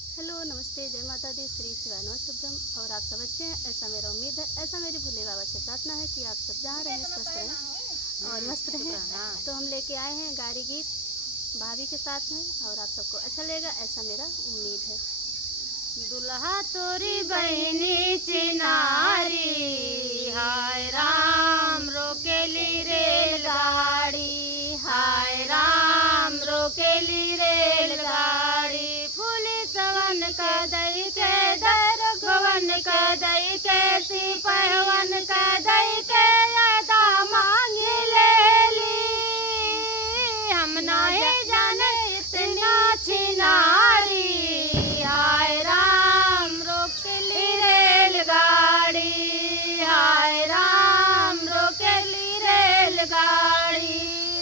Hello, नमस्ते, जय माता दी, श्री शिवानव शुभ्रम। और आप सब अच्छे हैं, ऐसा मेरा उम्मीद है। ऐसा मेरी भोले बाबा से प्रार्थना है कि आप सब जहाँ रहें स्वस्थ रहें और मस्त रहें। तो हम लेके आए हैं गारी गीत भाभी के साथ में, और आप सबको अच्छा लगेगा, ऐसा मेरा उम्मीद है। दुल्हा तोरी बहनी चिनारी, हाय राम रोकेली रेलगाड़ी, हाय राम रोकेली रेलगाड़ी। पुलिसवन का दई के दरोगवन का दई के सिपहवन का दई के अदा मांग लेली। हम नहीं जाने इतना छिनारी, हाय राम रोकेली रेलगाड़ी, हाय राम रोकेली रेलगाड़ी।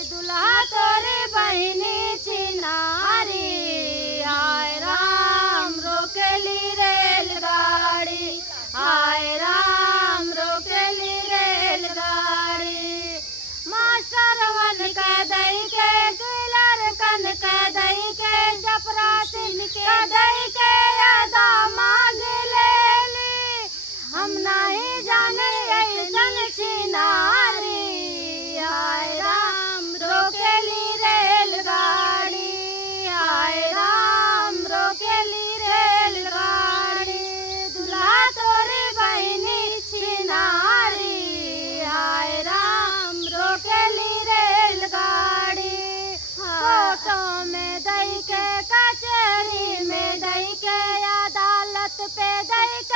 दुल्हा तोरी बहनी चिनारी, हाय राम रोकेली रेलगाड़ी, हाय राम रोकेली रेलगाड़ी। मास्टर वन का दई के किलर कन का दई के जपरासिन के दई के अदा मांग लेली। हम नहीं जाने ऐसन छिनारी, हाय राम रोकेली रेलगाड़ी, हाय राम रोकेली रेलगाड़ी। दुल्हा तोरी बहनी छिनारी, हाय राम रोकेली रेलगाड़ी। फोटो में दई के कचहरी में दई के अदालत पे दई के